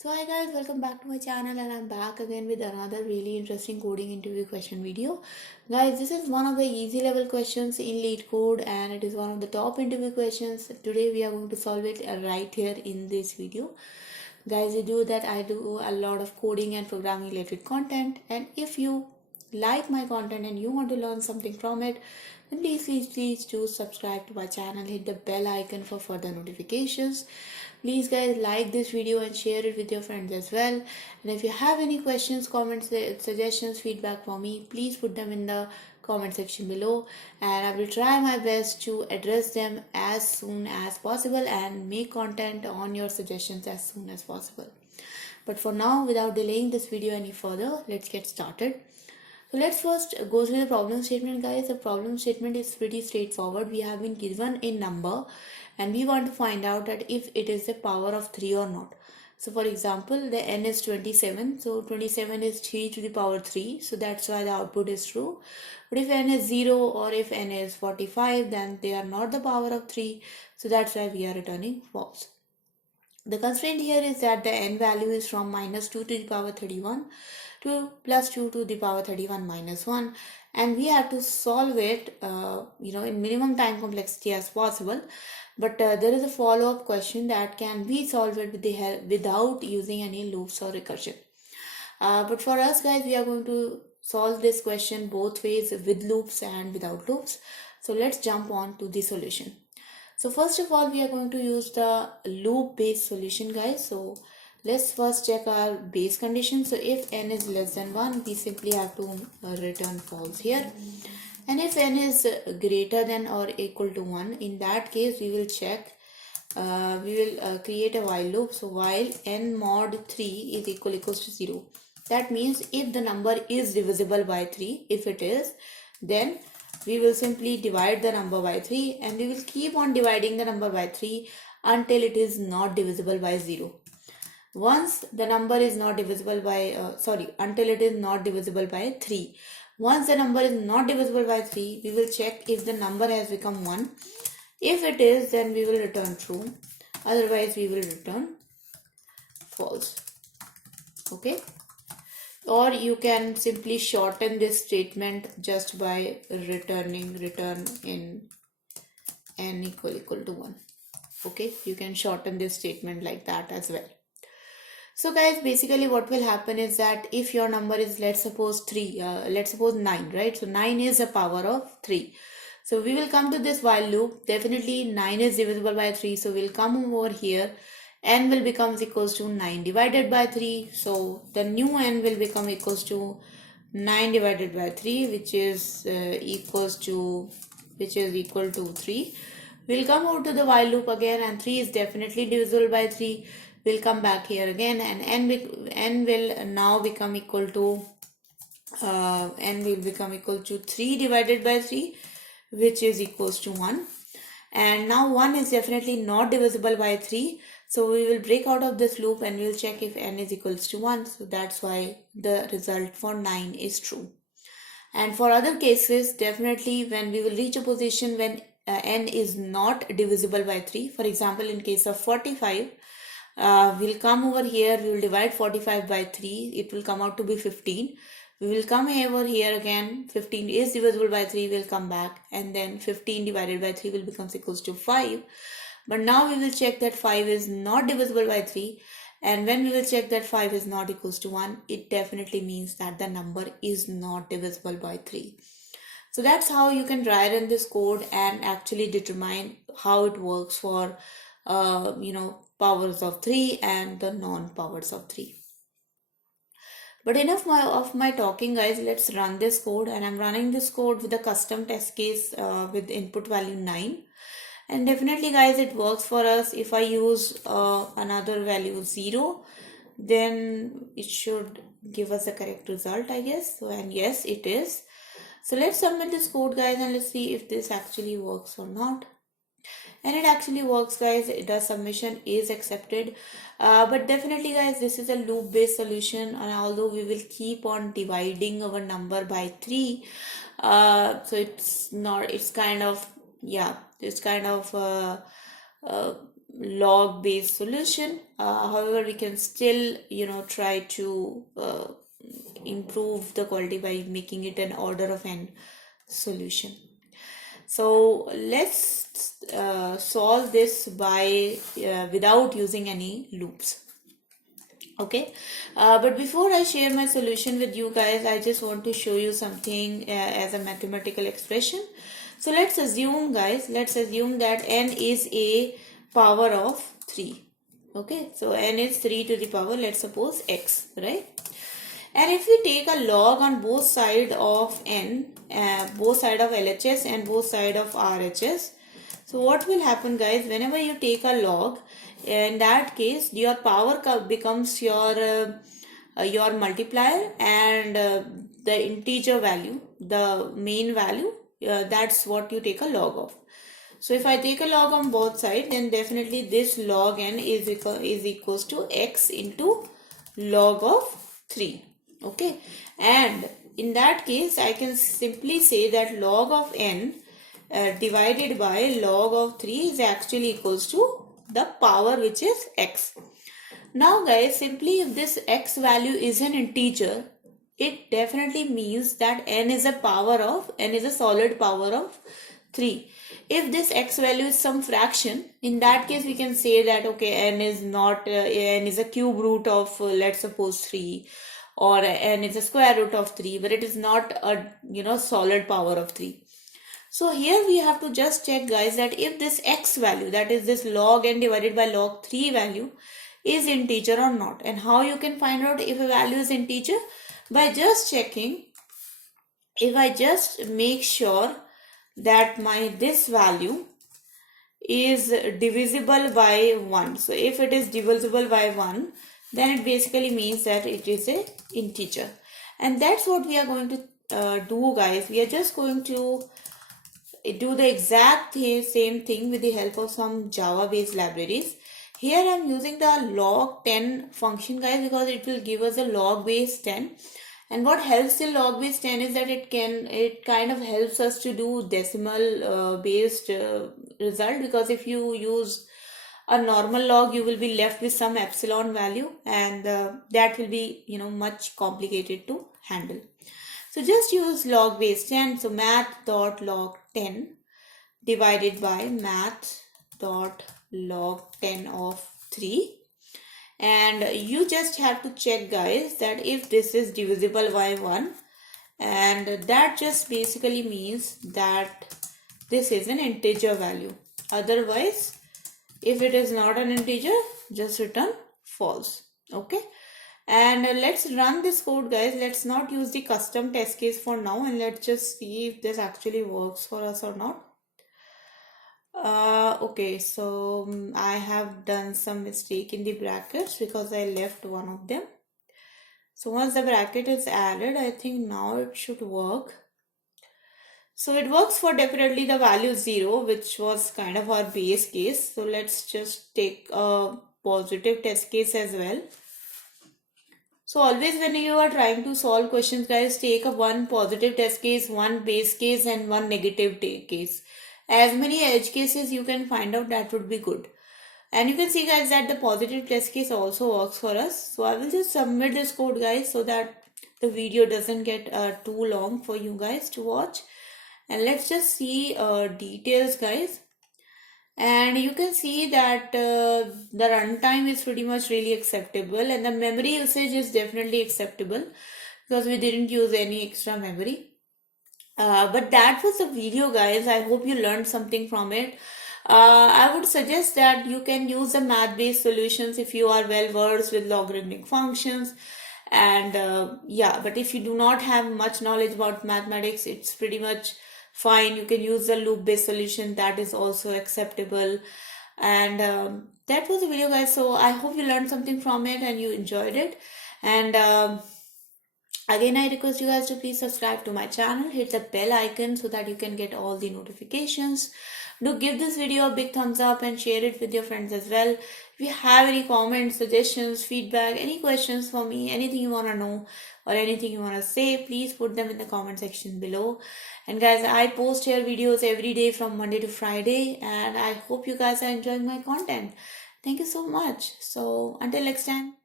So hi guys, welcome back to my channel and I'm back again with another really interesting coding interview question video. Guys, this is one of the easy level questions in Leetcode and it is one of the top interview questions. Today we are going to solve it right here in this video. Guys, you do that I do a lot of coding and programming related content, and if you like my content and you want to learn something from it, then please do subscribe to my channel, hit the bell icon for further notifications. Please guys, like this video and share it with your friends as well. And if you have any questions, comments, suggestions, feedback for me, please put them in the comment section below and I will try my best to address them as soon as possible and make content on your suggestions as soon as possible. But for now, without delaying this video any further, let's get started. So let's first go through the problem statement, guys. The problem statement is pretty straightforward. We have been given a number and we want to find out that if it is the power of 3 or not. So for example, the n is 27. So 27 is 3 to the power 3. So that's why the output is true. But if n is 0 or if n is 45, then they are not the power of 3. So that's why we are returning false. The constraint here is that the n value is from minus 2 to the power 31 to plus 2 to the power 31 minus 1, and we have to solve it in minimum time complexity as possible. But there is a follow-up question that can be solved without using any loops or recursion. But for us guys, we are going to solve this question both ways, with loops and without loops. So let's jump on to the solution. So first of all, we are going to use the loop based solution, guys. So let's first check our base condition. So if n is less than 1, we simply have to return false here. And if n is greater than or equal to 1, in that case we will check, we will create a while loop. So while n mod 3 is equals to 0. That means if the number is divisible by 3, if it is, then we will simply divide the number by 3 and we will keep on dividing the number by 3 until it is not divisible by 0. Once the number is not divisible by, until it is not divisible by 3. Once the number is not divisible by 3, we will check if the number has become 1. If it is, then we will return true. Otherwise, we will return false. Okay. Or you can simply shorten this statement just by return in n equal to 1. Okay, you can shorten this statement like that as well. So guys, basically what will happen is that if your number is, let's suppose 9, right? So 9 is a power of 3. So we will come to this while loop. Definitely 9 is divisible by 3. So we'll come over here. N will become equals to 9 divided by 3. So the new n will become equals to 9 divided by 3, which is equal to 3. We'll come over to the while loop again, and 3 is definitely divisible by 3. We'll come back here again, and n will now become equal to 3 divided by 3, which is equals to 1. And now 1 is definitely not divisible by 3. So we will break out of this loop and we'll check if n is equals to 1. So that's why the result for 9 is true. And for other cases, definitely when we will reach a position when n is not divisible by 3. For example, in case of 45, we'll come over here, we will divide 45 by 3. It will come out to be 15. We will come over here again, 15 is divisible by 3, we'll come back, and then 15 divided by 3 will become equals to 5. But now we will check that 5 is not divisible by 3, and when we will check that 5 is not equals to 1, it definitely means that the number is not divisible by 3. So that's how you can try run this code and actually determine how it works for powers of 3 and the non-powers of 3. But enough of my talking, guys. Let's run this code, and I'm running this code with a custom test case with input value 9. And definitely guys, it works for us. If I use another value 0, then it should give us the correct result, I guess. So, and yes, it is. So let's submit this code, guys, and let's see if this actually works or not. And it actually works, guys. The submission is accepted. But definitely guys, this is a loop based solution, and although we will keep on dividing our number by 3, so it's kind of log based solution. However, we can still try to improve the quality by making it an order of n solution. So let's solve this by without using any loops. Okay, but before I share my solution with you guys, I just want to show you something as a mathematical expression. So let's assume, guys, that n is a power of 3. Okay, so n is 3 to the power, let's suppose x, right? And if we take a log on both sides of n, both side of LHS and both side of RHS, so what will happen, guys? Whenever you take a log, in that case, your power becomes your multiplier, and the integer value, the main value, that's what you take a log of. So if I take a log on both sides, then definitely this log n is equals to x into log of 3. Okay, and in that case, I can simply say that log of n divided by log of 3 is actually equals to the power, which is x. Now guys, simply if this x value is an integer, it definitely means that n is a solid power of 3. If this x value is some fraction, in that case we can say that okay, n is a cube root of let's suppose 3, or n is a square root of 3, but it is not a solid power of 3. So here we have to just check, guys, that if this x value, that is this log n divided by log 3 value, is integer or not. And how you can find out if a value is integer? By just checking, if I just make sure that this value is divisible by 1. So if it is divisible by 1, then it basically means that it is a integer. And that's what we are going to do, guys. We are just going to do the exact same thing with the help of some Java based libraries. Here I am using the log 10 function, guys, because it will give us a log base 10. And what helps in log base 10 is that it kind of helps us to do decimal based result, because if you use a normal log, you will be left with some epsilon value, and that will be much complicated to handle. So just use log base 10. So math.log 10 divided by math.log 10 of 3. And you just have to check, guys, that if this is divisible by 1, and that just basically means that this is an integer value. Otherwise, if it is not an integer, just return false. Okay. And let's run this code, guys. Let's not use the custom test case for now, and let's just see if this actually works for us or not. Okay, so I have done some mistake in the brackets because I left one of them. So once the bracket is added, I think now it should work. So it works for definitely the value 0, which was kind of our base case. So let's just take a positive test case as well. So always when you are trying to solve questions, guys, take a one positive test case, one base case, and one negative case. As many edge cases you can find out, that would be good. And you can see, guys, that the positive test case also works for us. So I will just submit this code, guys, so that the video doesn't get too long for you guys to watch. And let's just see details, guys. And you can see that the runtime is pretty much really acceptable, and the memory usage is definitely acceptable because we didn't use any extra memory. But that was the video, guys. I hope you learned something from it. I would suggest that you can use the math-based solutions if you are well versed with logarithmic functions. And yeah, but if you do not have much knowledge about mathematics, it's pretty much fine. You can use the loop-based solution. That is also acceptable. And that was the video, guys. So I hope you learned something from it and you enjoyed it. And again, I request you guys to please subscribe to my channel, hit the bell icon so that you can get all the notifications Do give this video a big thumbs up and share it with your friends as well. If you have any comments, suggestions, feedback, any questions for me, anything you want to know or anything you want to say, please put them in the comment section below. And guys, I post here videos every day from Monday to Friday, and I hope you guys are enjoying my content. Thank you so much. So until next time.